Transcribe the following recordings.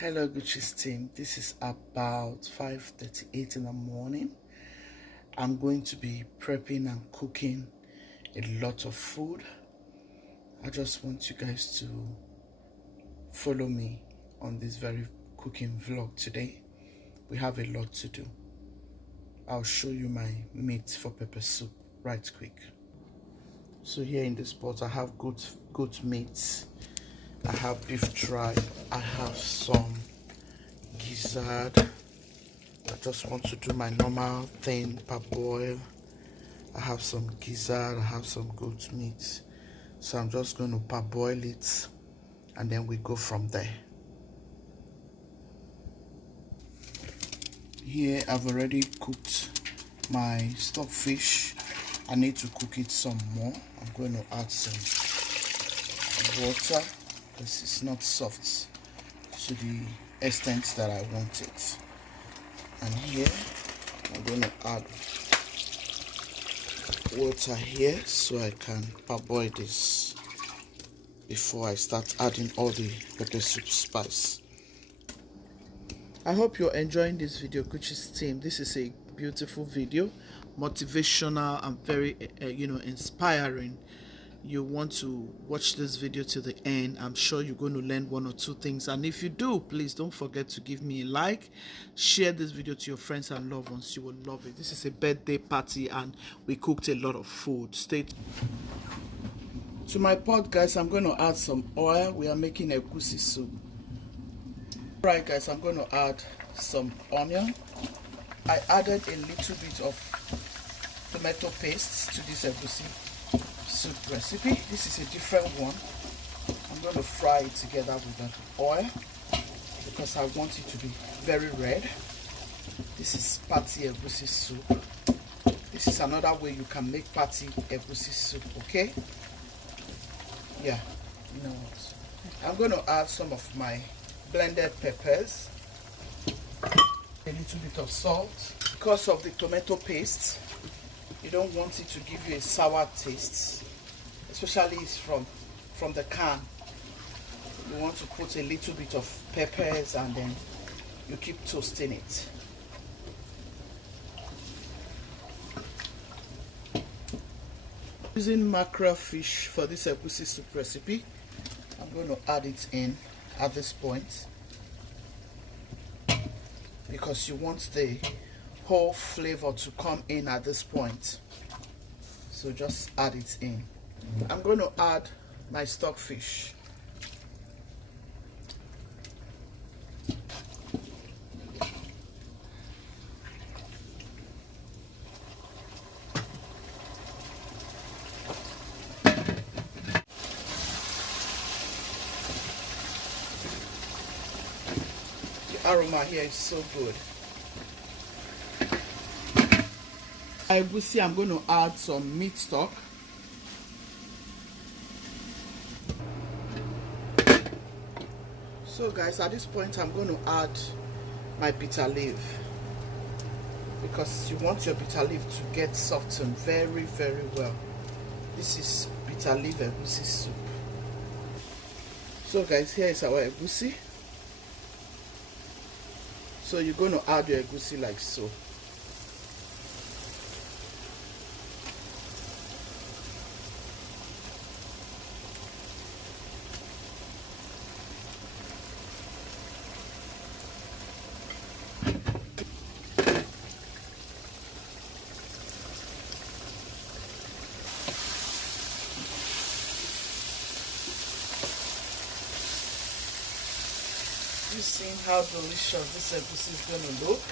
Hello Guchies team, this is about 5:38 in the morning. I'm going to be prepping and cooking a lot of food. I just want you guys to follow me on this very cooking vlog today. We have a lot to do. I'll show you my meat for pepper soup right quick. So here in this pot I have goat meat, I have beef tripe, I have some gizzard. I just want to do my normal thing, parboil. I have some gizzard, I have some goat meat, so I'm just going to parboil it and then we go from there. Here I've already cooked my stockfish. I need to cook it some more. I'm going to add some water because it's not soft to the extent that I want it. And here I'm going to add water here so I can parboil this before I start adding all the pepper soup spice. I hope you're enjoying this video, Guchies team. This is a beautiful video, motivational and very inspiring. You want to watch this video to the end. I'm sure you're going to learn one or two things, and if you do, please don't forget to give me a like, share this video to your friends and loved ones. You will love it. This is a birthday party and we cooked a lot of food. Stay tuned. To my pot, guys, I'm going to add some oil. We are making a egusi soup. Right, guys, I'm going to add some onion. I added a little bit of tomato paste to this egusi soup recipe. This is a different one. I'm going to fry it together with the oil because I want it to be very red. This is party egusi soup. This is another way you can make party egusi soup, okay? Yeah, you know what? I'm going to add some of my blended peppers, a little bit of salt. Because of the tomato paste, you don't want it to give you a sour taste, especially from the can. You want to put a little bit of peppers and then you keep toasting it. Using mackerel fish for this egusi soup recipe, I'm going to add it in at this point because you want the whole flavor to come in at this point. So just add it in. I'm going to add my stockfish. The aroma here is so good. Egusi, I'm going to add some meat stock. So guys, at this point I'm going to add my bitter leaf because you want your bitter leaf to get softened very well. This is bitter leaf egusi soup. So guys, here is our egusi. So you're going to add your egusi like so. You seeing how delicious this egusi is going to look?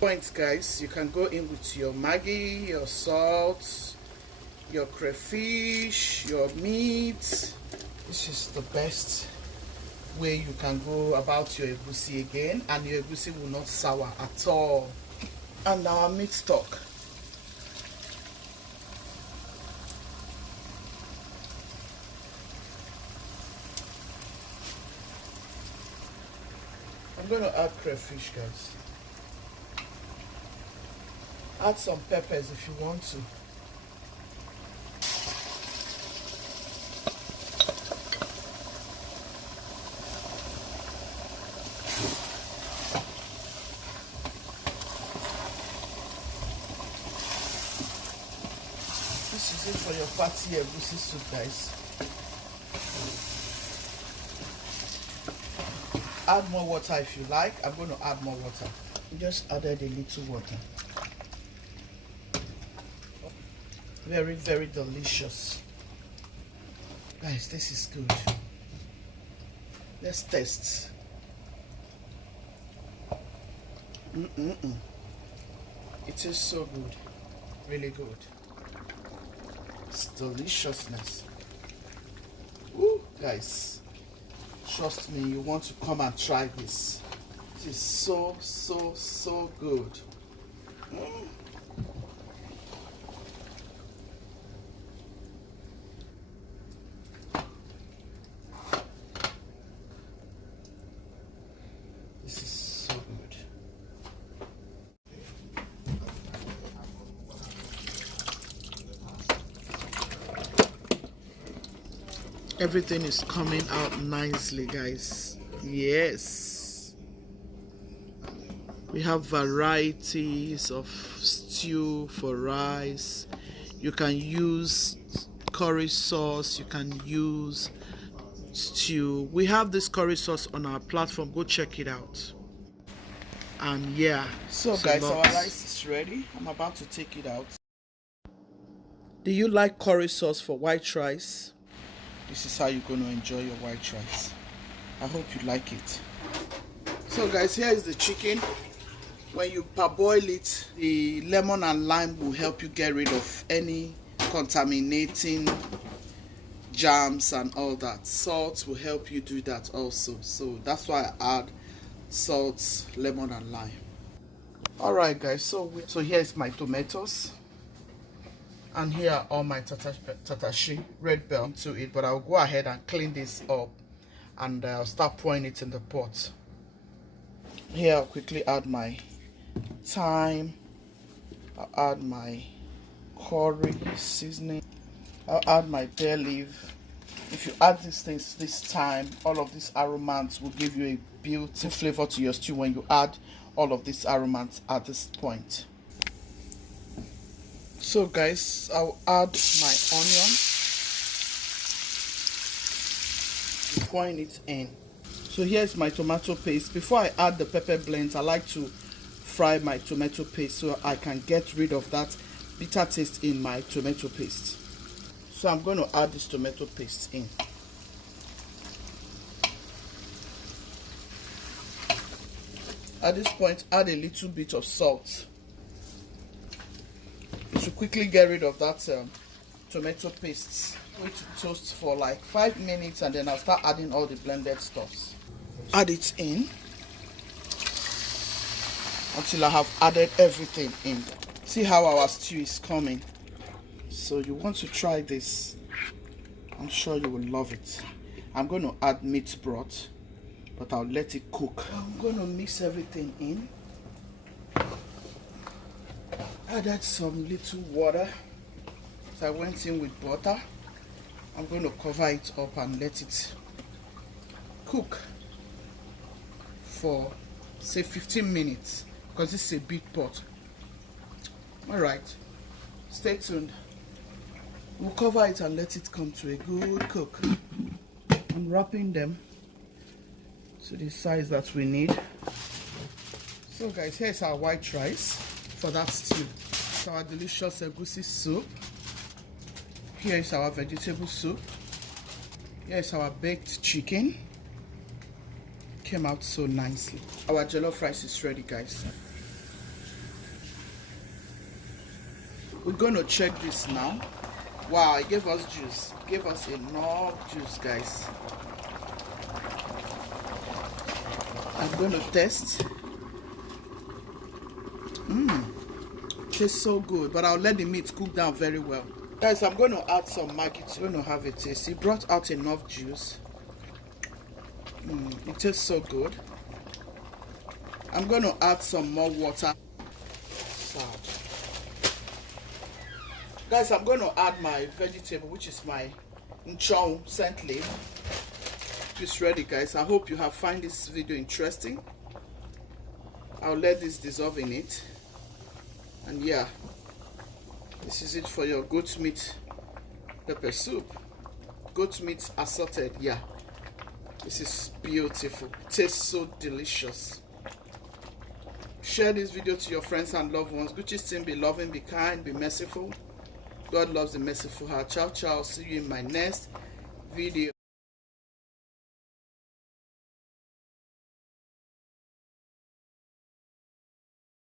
Points, guys, you can go in with your Maggi, your salt, your crayfish, your meat. This is the best way you can go about your egusi again, and your egusi will not sour at all. And our meat stock. I'm going to add crayfish, guys. Add some peppers if you want to. This is it for your party egusi soup, guys. Add more water if you like. I'm going to add more water. Just added a little water. Very, very delicious. Guys, this is good. Let's taste. It is so good. Really good. It's deliciousness. Woo, guys. Trust me, you want to come and try this. It is so, so, so good. This is so good. Everything is coming out nicely, guys. Yes. We have varieties of stew for rice. You can use curry sauce. You can use stew. We have this curry sauce on our platform. Go check it out. And yeah. So guys, our rice is ready. I'm about to take it out. Do you like curry sauce for white rice? This is how you're going to enjoy your white rice. I hope you like it. So guys, here is the chicken. When you parboil it, the lemon and lime will help you get rid of any contaminating germs and all that. Salt will help you do that also. So that's why I add salt, lemon and lime. Alright guys, so here's my tomatoes. And here are all my tatashi red bell to it, but I'll go ahead and clean this up and I'll start pouring it in the pot. Here I'll quickly add my thyme, I'll add my curry seasoning, I'll add my bay leaf. If you add these things this time, all of these aromas will give you a beautiful flavor to your stew when you add all of these aromas at this point. So guys, I'll add my onion, pouring it in. So here's my tomato paste. Before I add the pepper blends, I like to fry my tomato paste so I can get rid of that bitter taste in my tomato paste. So I'm going to add this tomato paste in. At this point, add a little bit of salt to quickly get rid of that tomato paste. Wait to toast for like 5 minutes and then I'll start adding all the blended stuffs. Add it in until I have added everything in. See how our stew is coming. So you want to try this. I'm sure you will love it. I'm going to add meat broth, but I'll let it cook. I'm going to mix everything in. Added some little water. So I went in with butter. I'm going to cover it up and let it cook for say 15 minutes because this is a big pot. Alright, stay tuned. We'll cover it and let it come to a good cook. I'm wrapping them to the size that we need. So guys, here's our white rice for that stew. It's our delicious egusi soup. Here is our vegetable soup. Here is our baked chicken. Came out so nicely. Our jollof rice is ready, guys. We're going to check this now. Wow, it gave us juice. It gave us enough juice, guys. I'm going to test. Tastes so good, but I'll let the meat cook down very well. Guys, I'm going to add some Maggi. It's going to have a taste. It brought out enough juice. It tastes so good. I'm going to add some more water. Sad. Guys, I'm going to add my vegetable, which is my nchong scent leaf. It's ready, guys. I hope you have found this video interesting. I'll let this dissolve in it. And yeah, this is it for your goat meat pepper soup. Goat meat assorted, yeah. This is beautiful. It tastes so delicious. Share this video to your friends and loved ones. Guchies team, be loving, be kind, be merciful. God loves the merciful heart. Ciao, ciao. See you in my next video.